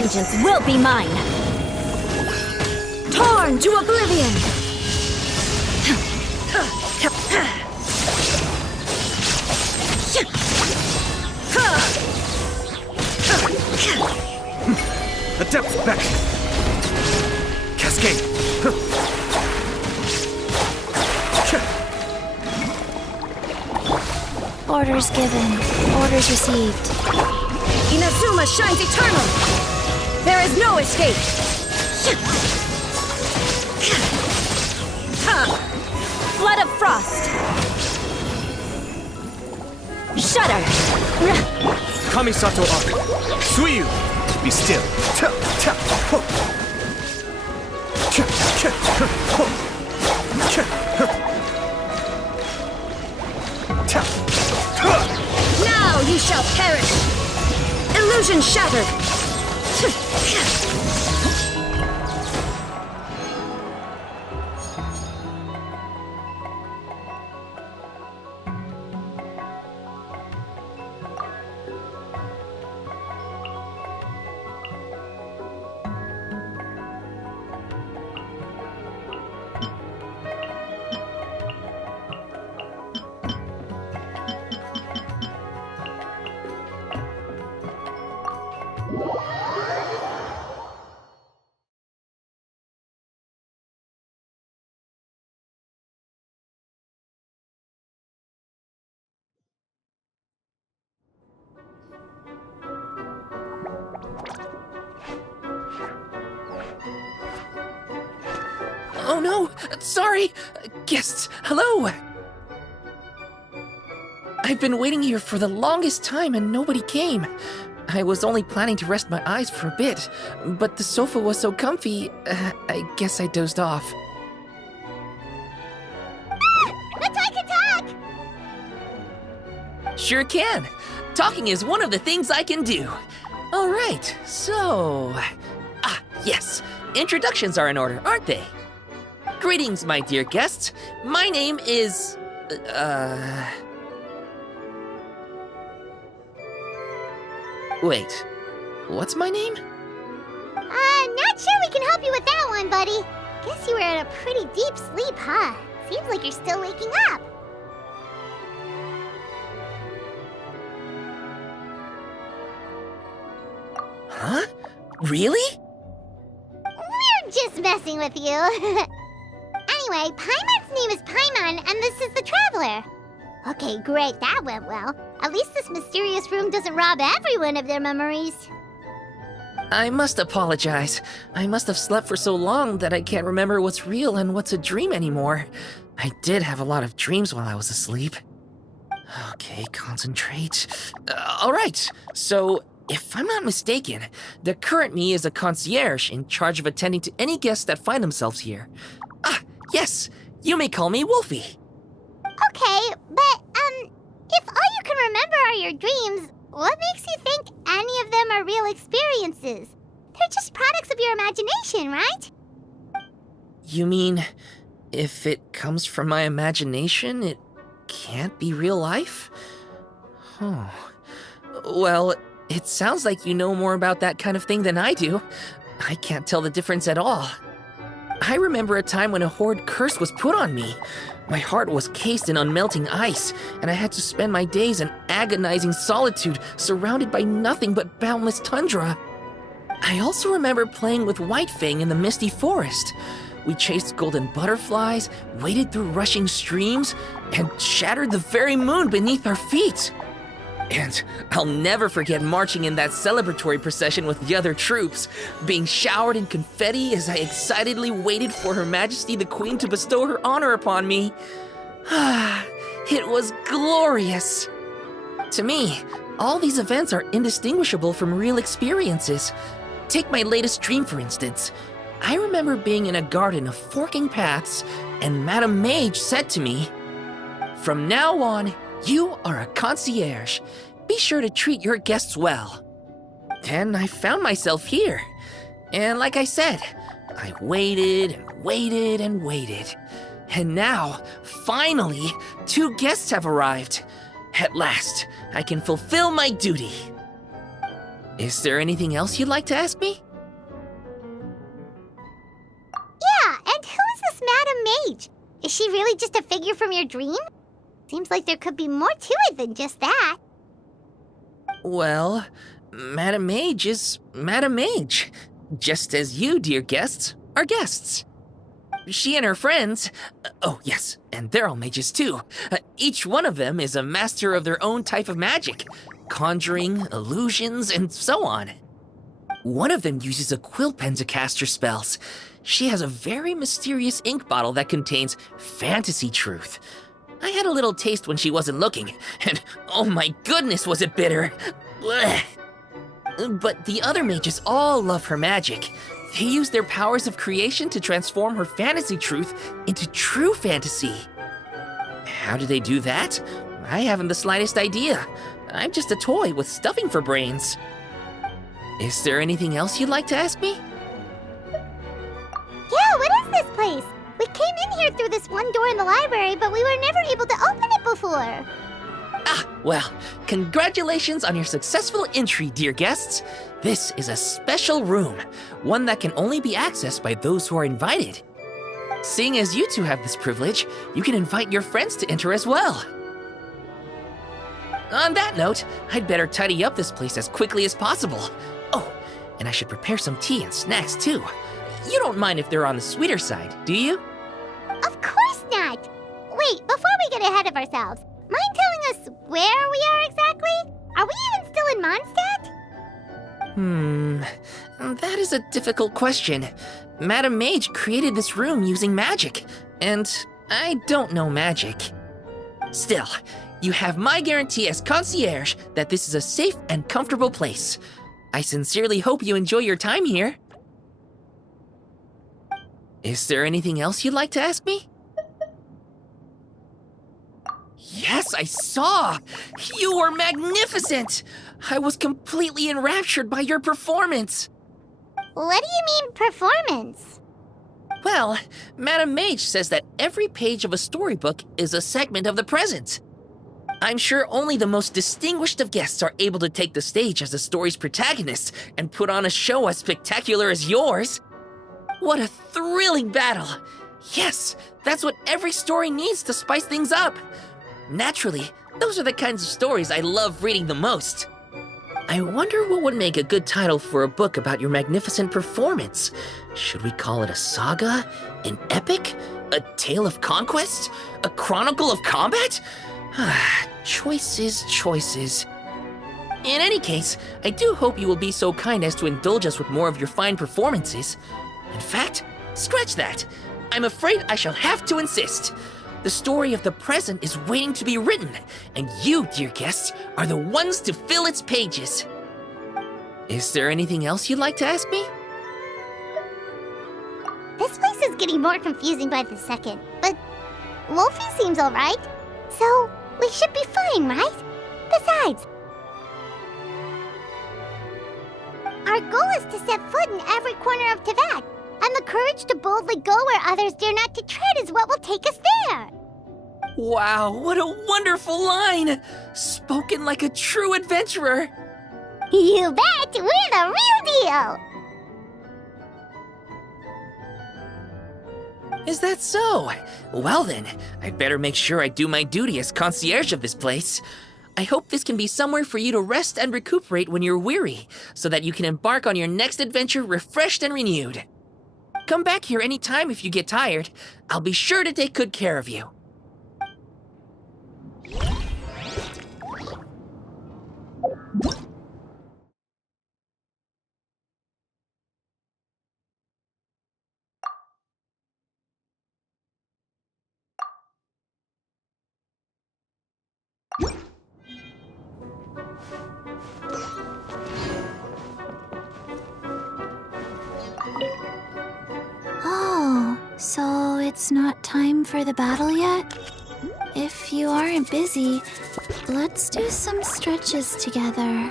vengeance will be mine! Torn to oblivion! The depth's back! Cascade! Orders given, orders received. Inazuma shines eternal! There is no escape! Flood of frost! Shudder! Kamisato Arc! Suiyu! Be still! Now you shall perish! Illusion shattered! Oh no! Sorry! Guests, hello! I've been waiting here for the longest time and nobody came. I was only planning to rest my eyes for a bit, but the sofa was so comfy, I guess I dozed off. Attack! Sure can! Talking is one of the things I can do. Alright, so... yes. Introductions are in order, aren't they? Greetings, my dear guests. My name is... Wait. What's my name? Not sure we can help you with that one, buddy. Guess you were in a pretty deep sleep, huh? Seems like you're still waking up. Huh? Really? We're just messing with you. Anyway, Paimon's name is Paimon, and this is the Traveler. Okay, great, that went well. At least this mysterious room doesn't rob everyone of their memories. I must apologize. I must have slept for so long that I can't remember what's real and what's a dream anymore. I did have a lot of dreams while I was asleep. Okay, concentrate. Alright, so if I'm not mistaken, the current me is a concierge in charge of attending to any guests that find themselves here. Yes, you may call me Wolfie. Okay, but, if all you can remember are your dreams, what makes you think any of them are real experiences? They're just products of your imagination, right? You mean, if it comes from my imagination, it can't be real life? Oh. Well, it sounds like you know more about that kind of thing than I do. I can't tell the difference at all. I remember a time when a horrid curse was put on me. My heart was cased in unmelting ice, and I had to spend my days in agonizing solitude, surrounded by nothing but boundless tundra. I also remember playing with Whitefang in the misty forest. We chased golden butterflies, waded through rushing streams, and shattered the very moon beneath our feet. And I'll never forget marching in that celebratory procession with the other troops, being showered in confetti as I excitedly waited for Her Majesty the Queen to bestow her honor upon me. It was glorious. To me, all these events are indistinguishable from real experiences. Take my latest dream, for instance. I remember being in a garden of forking paths, and Madame Mage said to me, "From now on, you are a concierge. Be sure to treat your guests well." And I found myself here. And like I said, I waited and waited and waited. And now, finally, 2 guests have arrived. At last, I can fulfill my duty. Is there anything else you'd like to ask me? Yeah, and who is this Madam Mage? Is she really just a figure from your dream? Seems like there could be more to it than just that. Well, Madam Mage is Madam Mage, just as you, dear guests, are guests. She and her friends, oh yes, and they're all mages too. Each one of them is a master of their own type of magic, conjuring, illusions, and so on. One of them uses a quill pen to cast her spells. She has a very mysterious ink bottle that contains fantasy truth. I had a little taste when she wasn't looking, and oh my goodness was it bitter! Blech. But the other mages all love her magic. They use their powers of creation to transform her fantasy truth into true fantasy. How do they do that? I haven't the slightest idea. I'm just a toy with stuffing for brains. Is there anything else you'd like to ask me? Yeah, what is this place? We came in here through this one door in the library, but we were never able to open it before. Ah, well, congratulations on your successful entry, dear guests. This is a special room, one that can only be accessed by those who are invited. Seeing as you two have this privilege, you can invite your friends to enter as well. On that note, I'd better tidy up this place as quickly as possible. Oh, and I should prepare some tea and snacks too. You don't mind if they're on the sweeter side, do you? Of course not! Wait, before we get ahead of ourselves, mind telling us where we are exactly? Are we even still in Mondstadt? That is a difficult question. Madam Mage created this room using magic, and I don't know magic. Still, you have my guarantee as concierge that this is a safe and comfortable place. I sincerely hope you enjoy your time here. Is there anything else you'd like to ask me? Yes, I saw! You were magnificent! I was completely enraptured by your performance. What do you mean, performance? Well, Madam Mage says that every page of a storybook is a segment of the present. I'm sure only the most distinguished of guests are able to take the stage as the story's protagonist and put on a show as spectacular as yours. What a thrilling battle! Yes, that's what every story needs to spice things up. Naturally, those are the kinds of stories I love reading the most. I wonder what would make a good title for a book about your magnificent performance. Should we call it a saga? An epic? A tale of conquest? A chronicle of combat? Choices, choices. In any case, I do hope you will be so kind as to indulge us with more of your fine performances. In fact, scratch that. I'm afraid I shall have to insist. The story of the present is waiting to be written, and you, dear guests, are the ones to fill its pages. Is there anything else you'd like to ask me? This place is getting more confusing by the second, but Wolfie seems alright, so we should be fine, right? Besides, our goal is to set foot in every corner of Teyvat, and the courage to boldly go where others dare not to tread is what will take us there. Wow, what a wonderful line! Spoken like a true adventurer! You bet! We're the real deal! Is that so? Well then, I'd better make sure I do my duty as concierge of this place. I hope this can be somewhere for you to rest and recuperate when you're weary, so that you can embark on your next adventure refreshed and renewed. Come back here anytime if you get tired. I'll be sure to take good care of you. Oh, so it's not time for the battle yet? If you aren't busy, let's do some stretches together.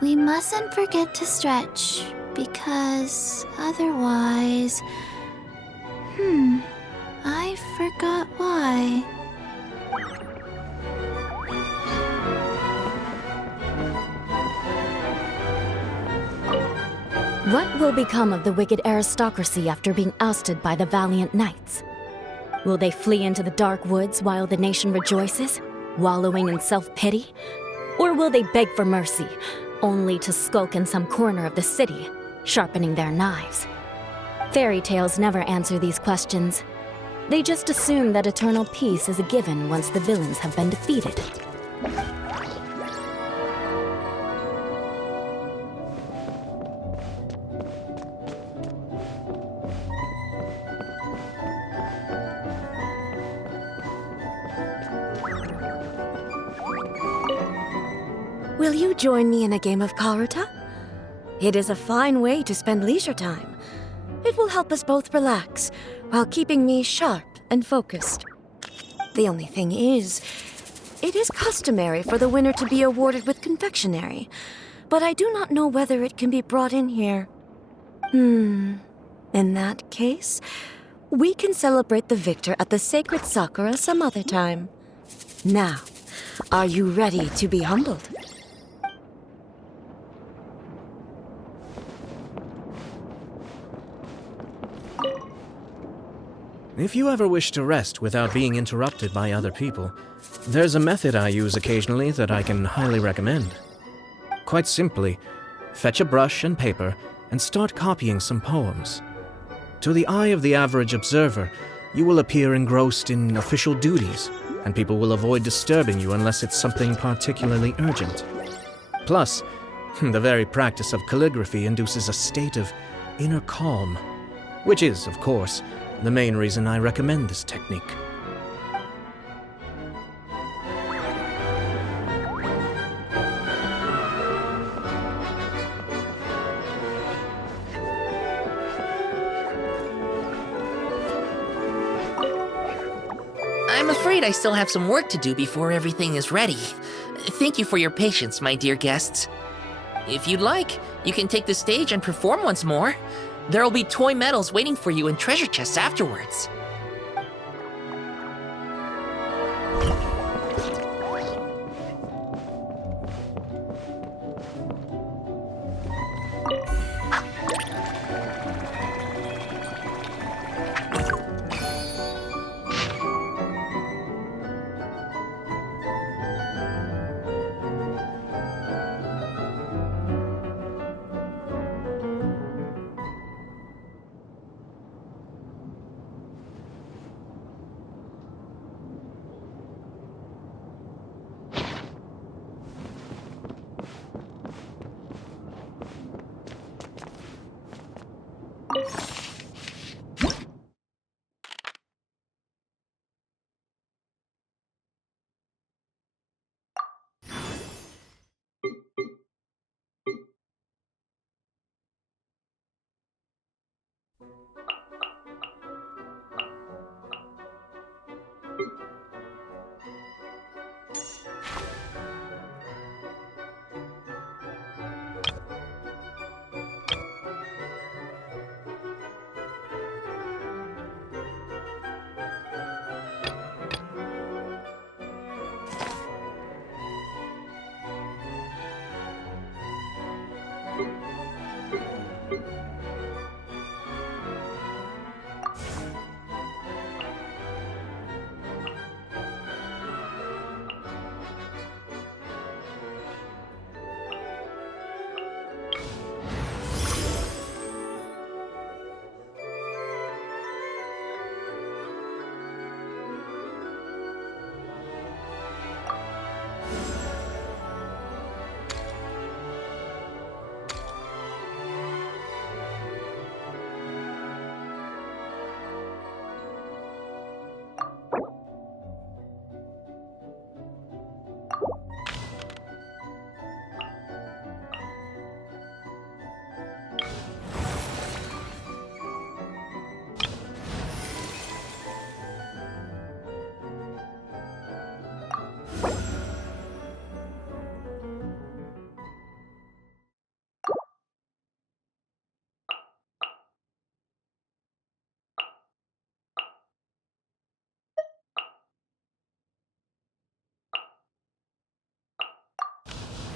We mustn't forget to stretch, because otherwise... I forgot why. What will become of the wicked aristocracy after being ousted by the valiant knights? Will they flee into the dark woods while the nation rejoices, wallowing in self-pity? Or will they beg for mercy, only to skulk in some corner of the city, sharpening their knives? Fairy tales never answer these questions. They just assume that eternal peace is a given once the villains have been defeated. Will you join me in a game of Karuta? It is a fine way to spend leisure time. It will help us both relax, while keeping me sharp and focused. The only thing is, it is customary for the winner to be awarded with confectionery, but I do not know whether it can be brought in here. In that case, we can celebrate the victor at the Sacred Sakura some other time. Now, are you ready to be humbled? If you ever wish to rest without being interrupted by other people, there's a method I use occasionally that I can highly recommend. Quite simply, fetch a brush and paper and start copying some poems. To the eye of the average observer, you will appear engrossed in official duties, and people will avoid disturbing you unless it's something particularly urgent. Plus, the very practice of calligraphy induces a state of inner calm, which is, of course, the main reason I recommend this technique. I'm afraid I still have some work to do before everything is ready. Thank you for your patience, my dear guests. If you'd like, you can take the stage and perform once more. There'll be toy medals waiting for you in treasure chests afterwards.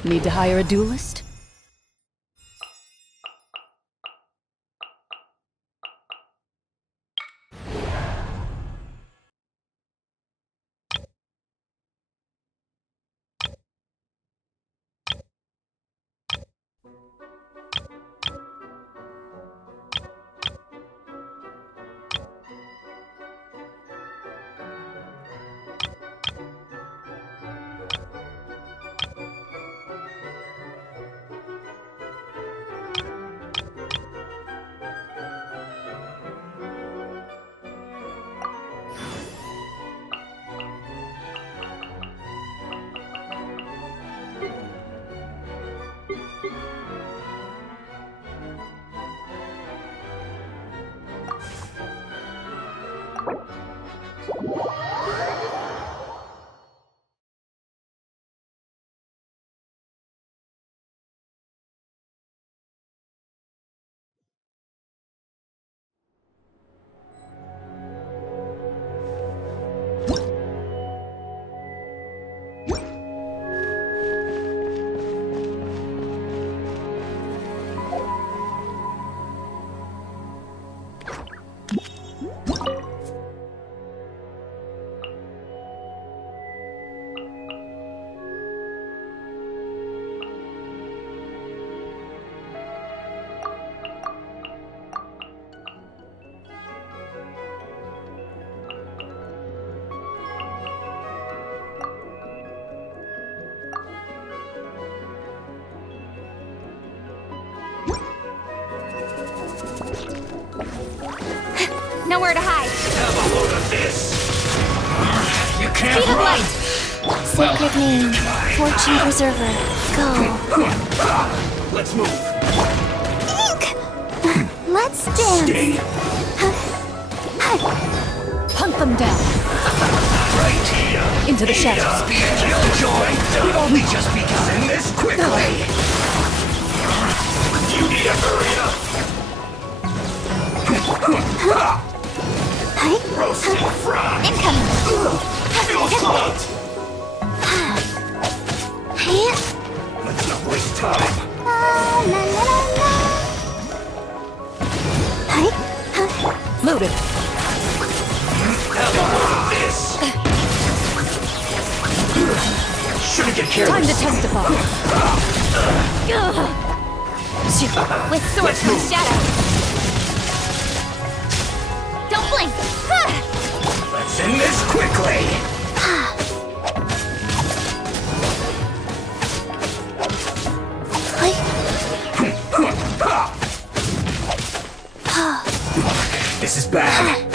Need to hire a duelist? Nowhere to hide. Have a load of this. You can't Speed of run. light. Sacred name, Fortune Preserver, go. Let's move. Let's dance. Stay Hunt them down right here. into the shadows. Killjoy. We've only just begun. Send this quickly. You need to hurry up. Roasted fried. Incoming. Feel smoked. Let's not waste time. La, la, la, la. Loaded. Have a load of this. Shouldn't get careless. Time to testify. With swords from the shadow. Don't blink. Let's end this quickly. This is bad.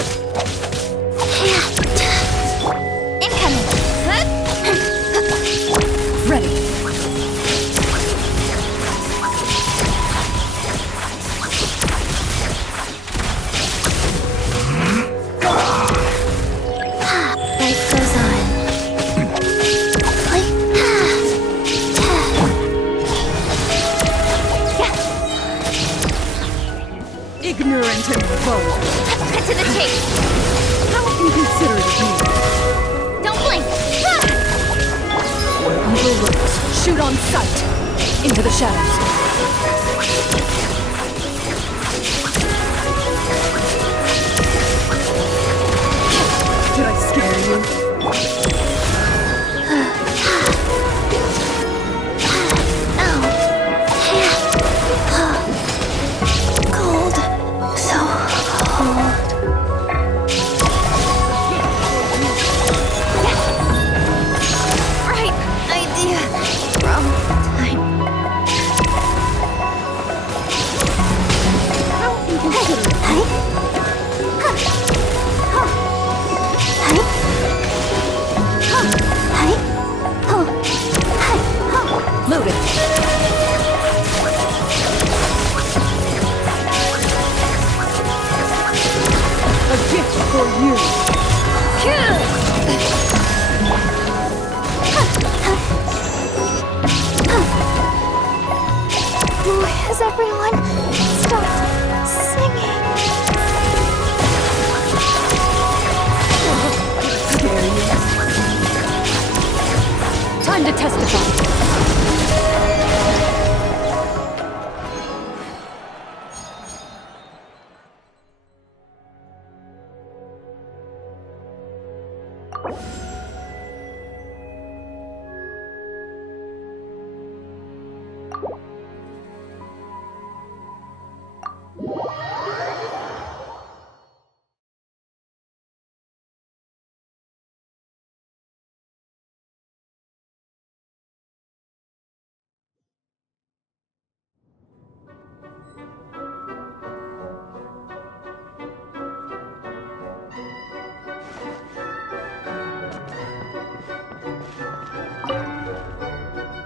Incoming. Ready. Life goes on. Ignorant and bold. Cut to the chase. How inconsiderate of me. Don't blink. Where evil lurks, shoot on sight. Into the shadows. Did I scare you? Cold. So cold. Right idea. Wrong time. How inconsiderate. Loaded. A gift for you. Has everyone stopped singing? Scare you. Time to testify.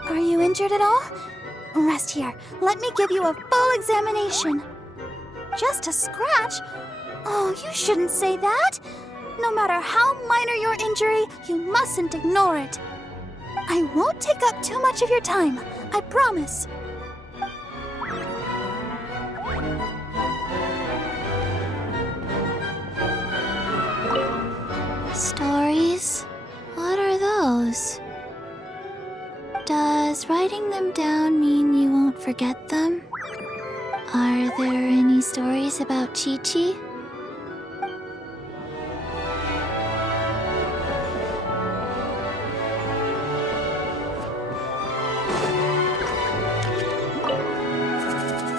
Are you injured at all? Rest here. Let me give you a full examination. Just a scratch? Oh, you shouldn't say that. No matter how minor your injury, you mustn't ignore it. I won't take up too much of your time, I promise. Stories? What are those? Does writing them down mean you won't forget them? Are there any stories about Chi-Chi?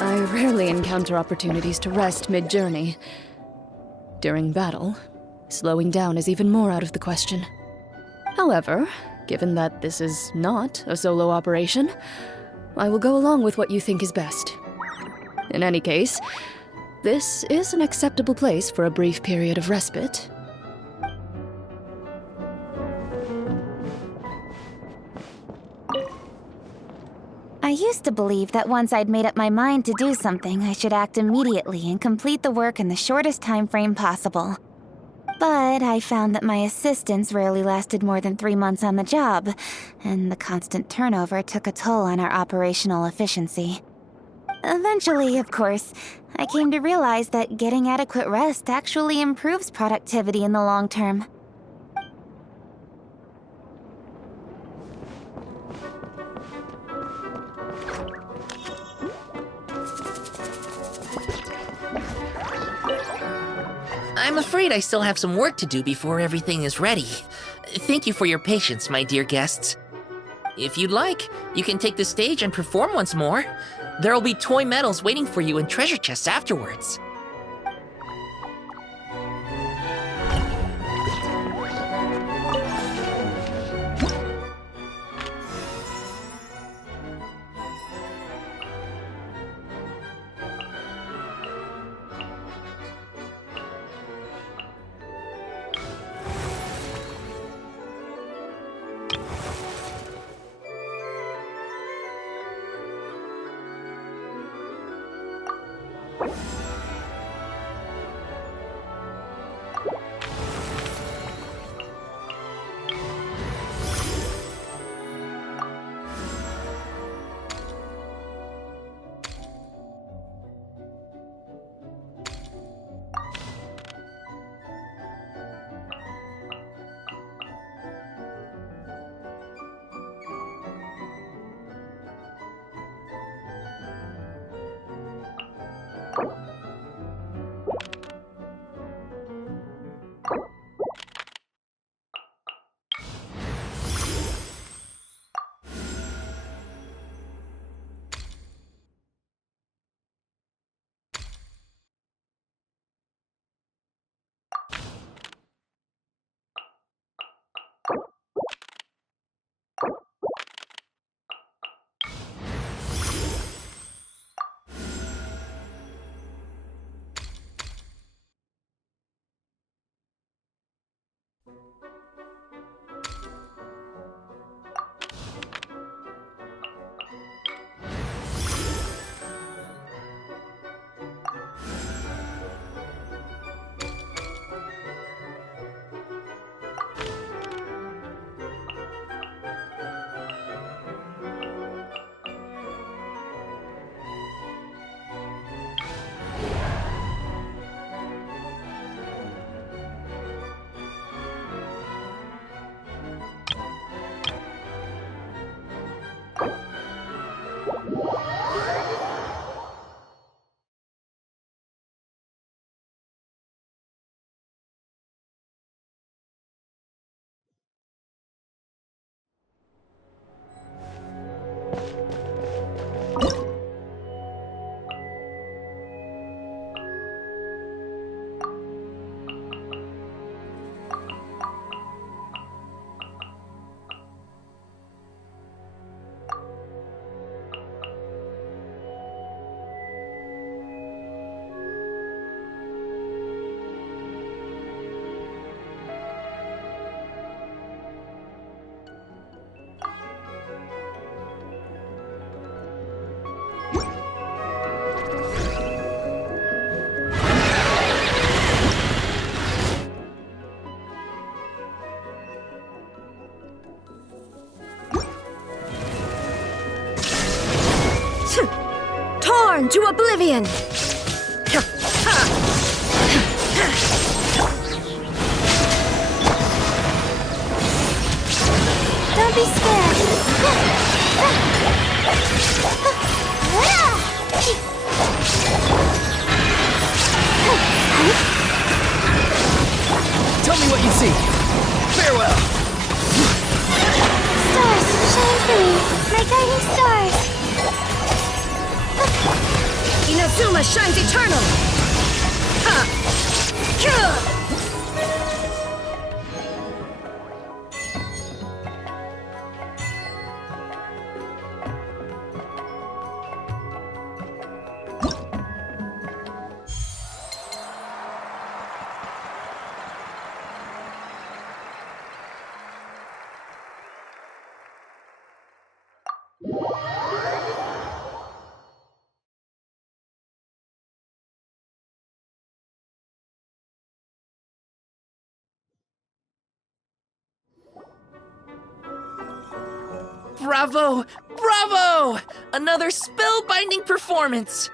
I rarely encounter opportunities to rest mid-journey. During battle, slowing down is even more out of the question. However, given that this is not a solo operation, I will go along with what you think is best. In any case, this is an acceptable place for a brief period of respite. I used to believe that once I'd made up my mind to do something, I should act immediately and complete the work in the shortest time frame possible. But I found that my assistants rarely lasted more than 3 months on the job, and the constant turnover took a toll on our operational efficiency. Eventually, of course, I came to realize that getting adequate rest actually improves productivity in the long term. I'm afraid I still have some work to do before everything is ready. Thank you for your patience, my dear guests. If you'd like, you can take the stage and perform once more. There'll be toy medals waiting for you in treasure chests afterwards. into oblivion! Don't be scared. Tell me what you see. Farewell. Stars, shine for me. My guiding stars. Inazuma shines eternal! Ha! Kill! Bravo! Bravo! Another spellbinding performance!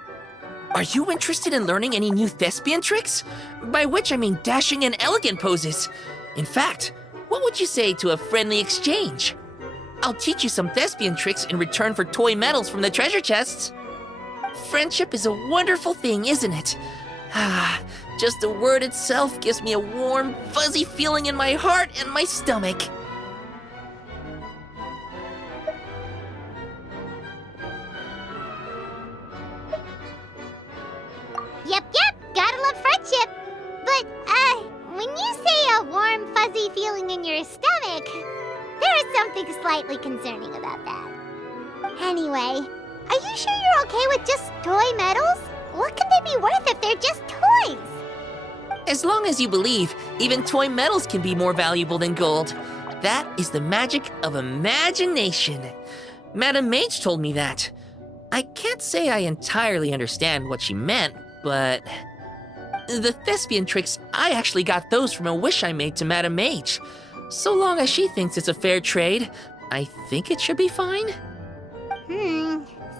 Are you interested in learning any new thespian tricks? By which I mean dashing and elegant poses. In fact, what would you say to a friendly exchange? I'll teach you some thespian tricks in return for toy medals from the treasure chests. Friendship is a wonderful thing, isn't it? Ah, just the word itself gives me a warm, fuzzy feeling in my heart and my stomach. Yep, gotta love friendship. But, when you say a warm, fuzzy feeling in your stomach, there is something slightly concerning about that. Anyway, are you sure you're okay with just toy medals? What can they be worth if they're just toys? As long as you believe, even toy medals can be more valuable than gold. That is the magic of imagination. Madame Mage told me that. I can't say I entirely understand what she meant, but the thespian tricks, I actually got those from a wish I made to Madame Mage. So long as she thinks it's a fair trade, I think it should be fine.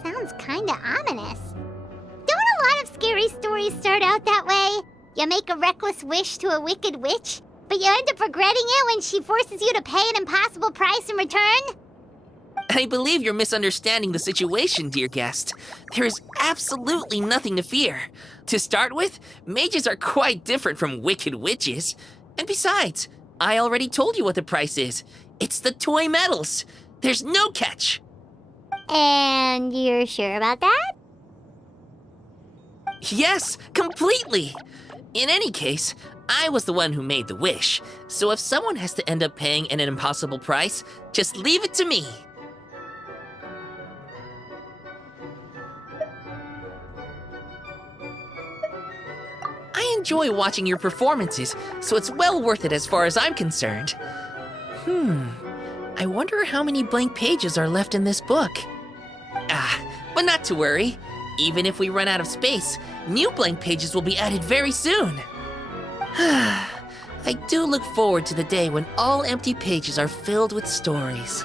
Sounds kinda ominous. Don't a lot of scary stories start out that way? You make a reckless wish to a wicked witch, but you end up regretting it when she forces you to pay an impossible price in return? I believe you're misunderstanding the situation, dear guest. There is absolutely nothing to fear. To start with, mages are quite different from wicked witches. And besides, I already told you what the price is. It's the toy medals. There's no catch. And you're sure about that? Yes, completely. In any case, I was the one who made the wish. So if someone has to end up paying an impossible price, just leave it to me. I enjoy watching your performances, so it's well worth it as far as I'm concerned. I wonder how many blank pages are left in this book. But not to worry. Even if we run out of space, new blank pages will be added very soon. I do look forward to the day when all empty pages are filled with stories.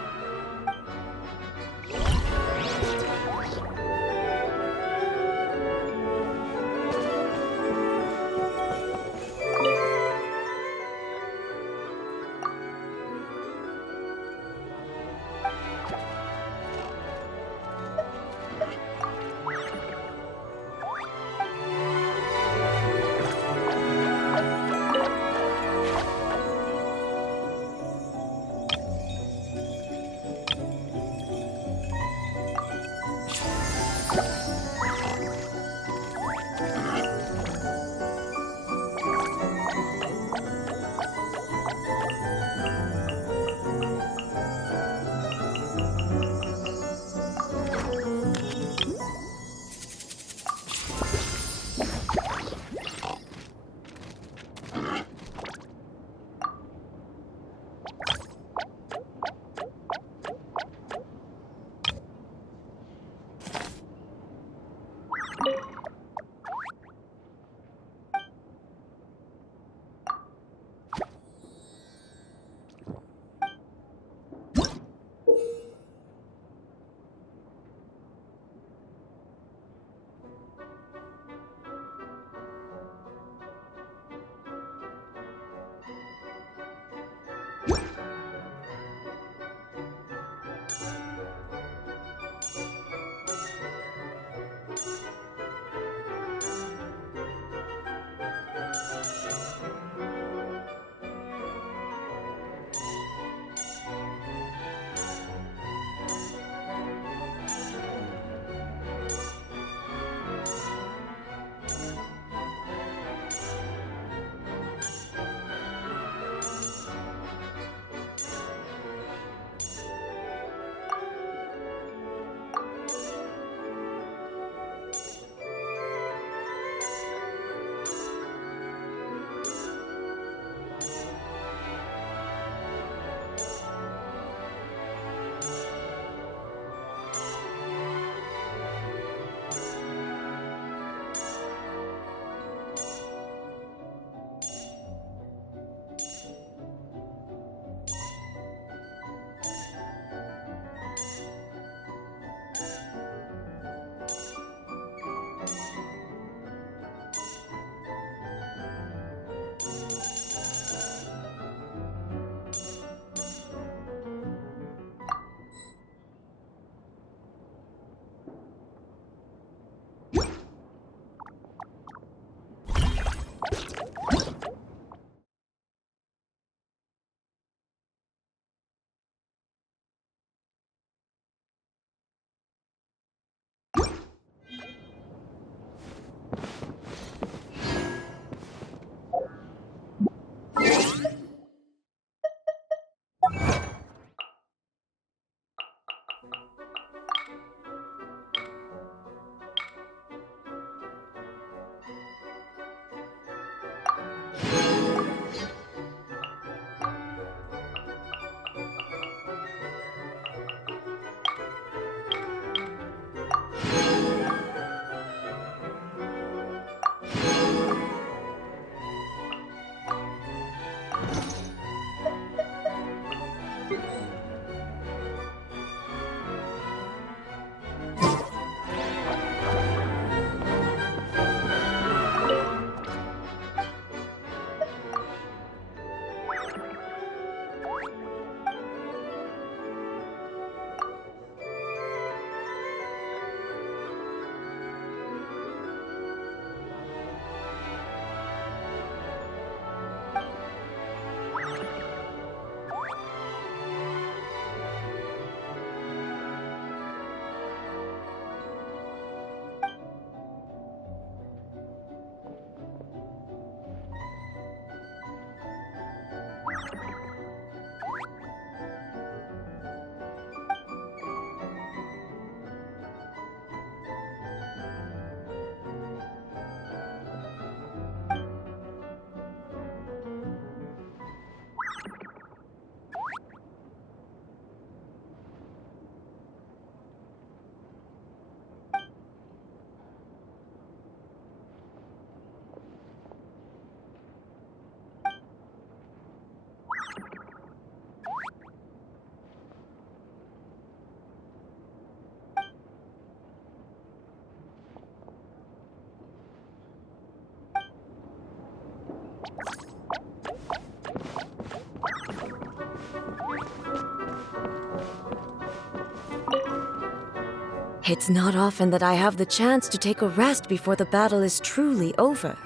It's not often that I have the chance to take a rest before the battle is truly over.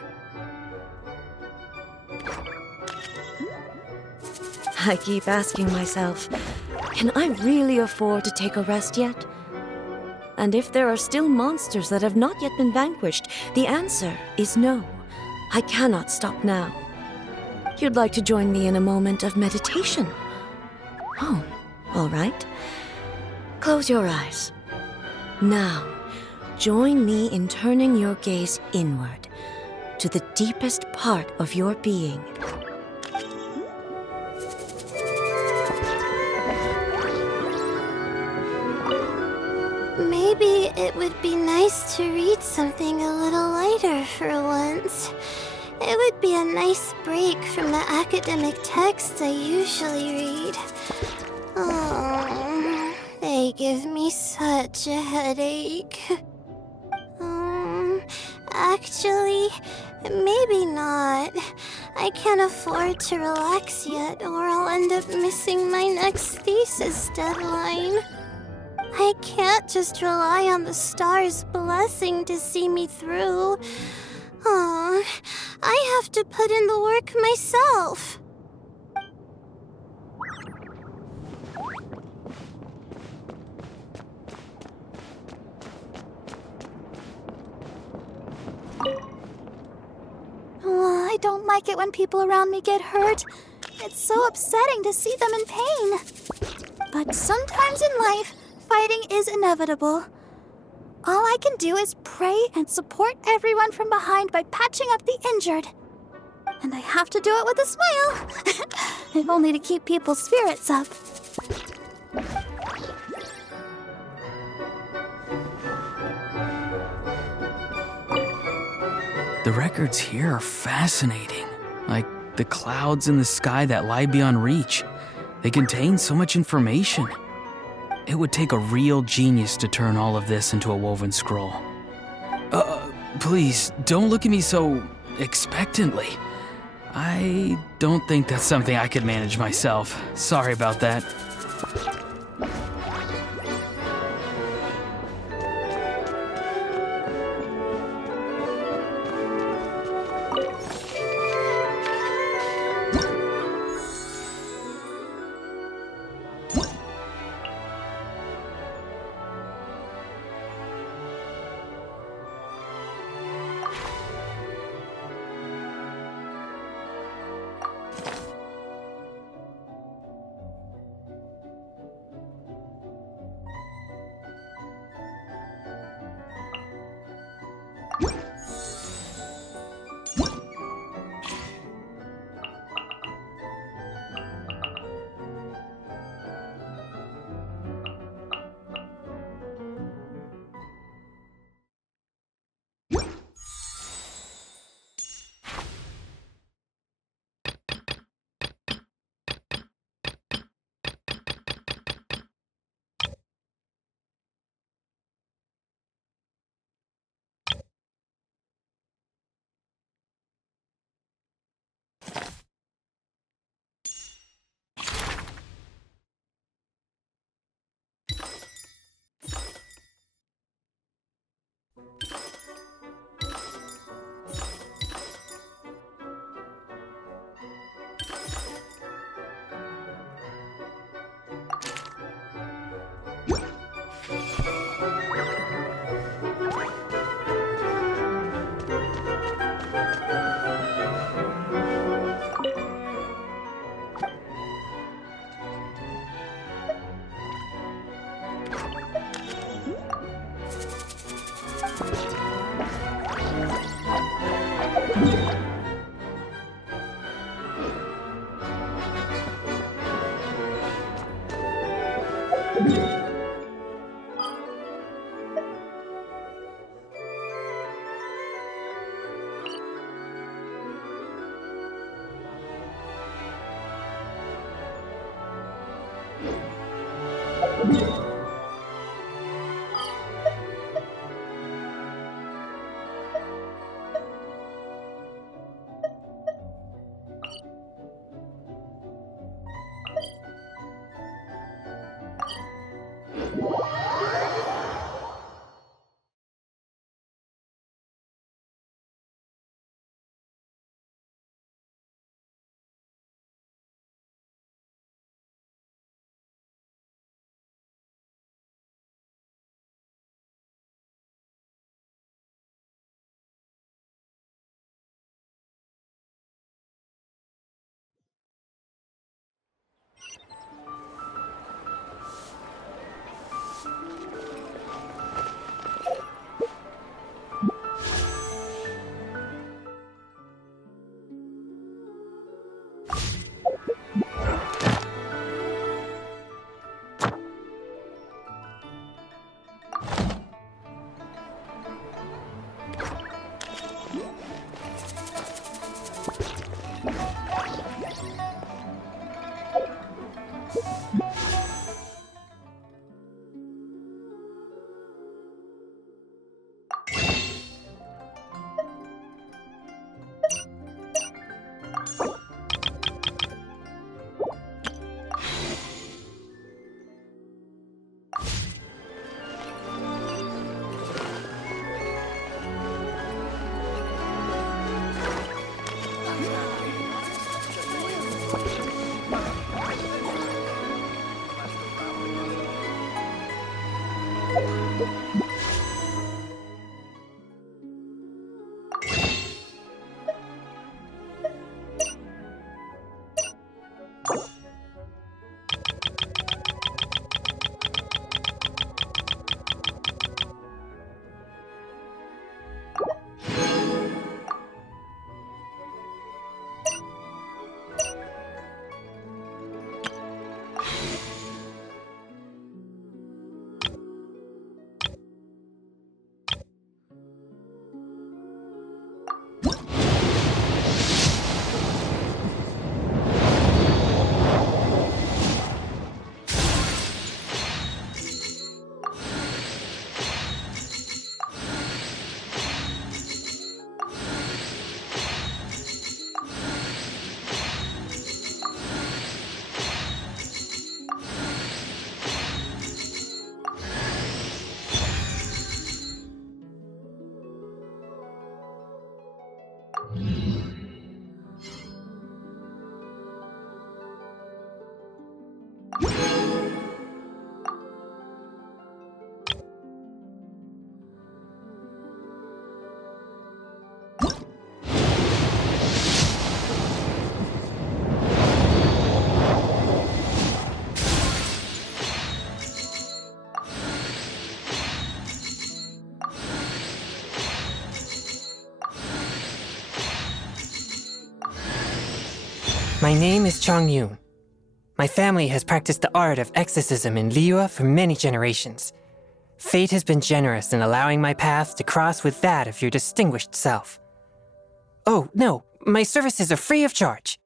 I keep asking myself, can I really afford to take a rest yet? And if there are still monsters that have not yet been vanquished, the answer is no. I cannot stop now. You'd like to join me in a moment of meditation? Oh, all right. Close your eyes. Now, join me in turning your gaze inward, to the deepest part of your being. Maybe it would be nice to read something a little lighter for once. It would be a nice break from the academic texts I usually read. Oh, they give me such a headache. Actually, maybe not. I can't afford to relax yet, or I'll end up missing my next thesis deadline. I can't just rely on the stars' blessing to see me through. Oh, I have to put in the work myself. Oh, I don't like it when people around me get hurt. It's so upsetting to see them in pain. But sometimes in life, fighting is inevitable. All I can do is pray and support everyone from behind by patching up the injured. And I have to do it with a smile. If only to keep people's spirits up. The records here are fascinating. Like the clouds in the sky that lie beyond reach. They contain so much information. It would take a real genius to turn all of this into a woven scroll. Please, don't look at me so expectantly. I don't think that's something I could manage myself. Sorry about that. My name is Chong Yoon. My family has practiced the art of exorcism in Liyue for many generations. Fate has been generous in allowing my path to cross with that of your distinguished self. Oh, no, my services are free of charge.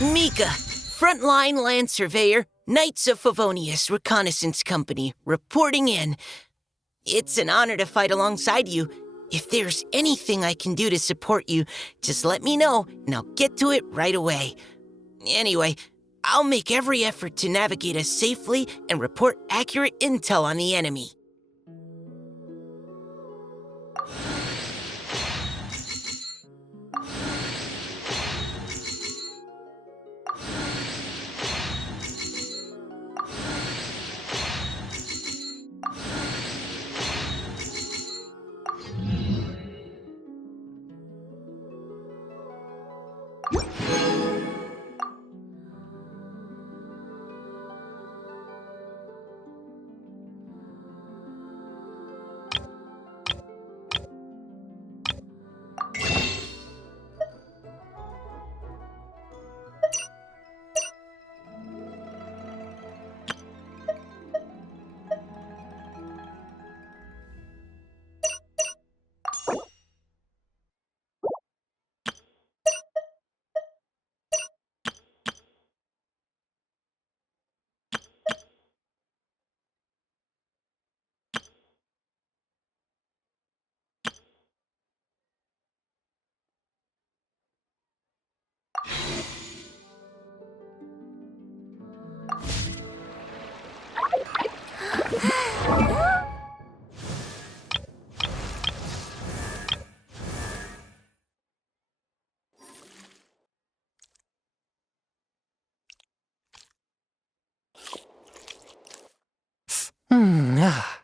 Mika, Frontline Land Surveyor, Knights of Favonius Reconnaissance Company, reporting in. It's an honor to fight alongside you. If there's anything I can do to support you, just let me know, and I'll get to it right away. Anyway, I'll make every effort to navigate us safely and report accurate intel on the enemy. Ah.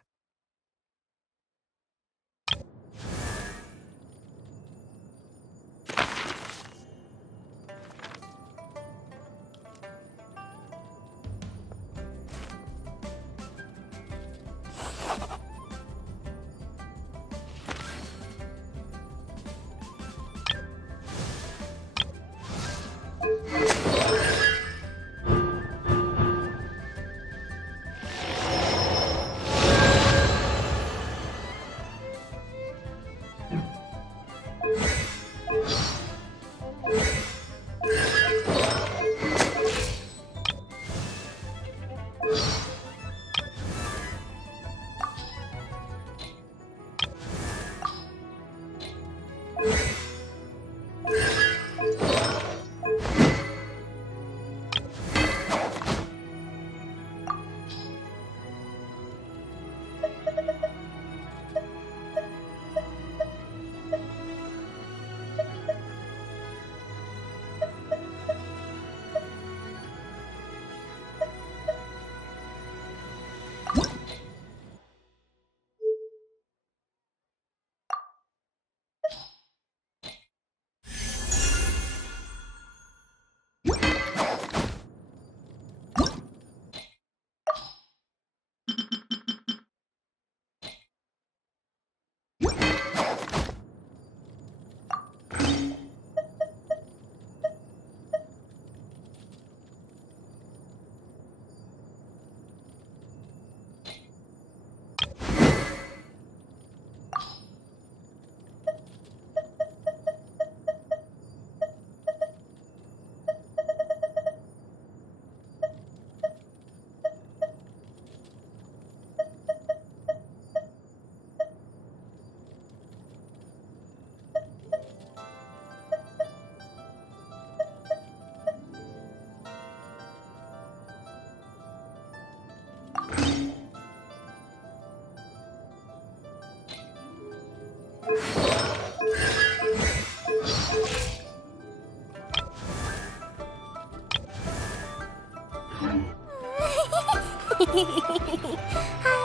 Hi.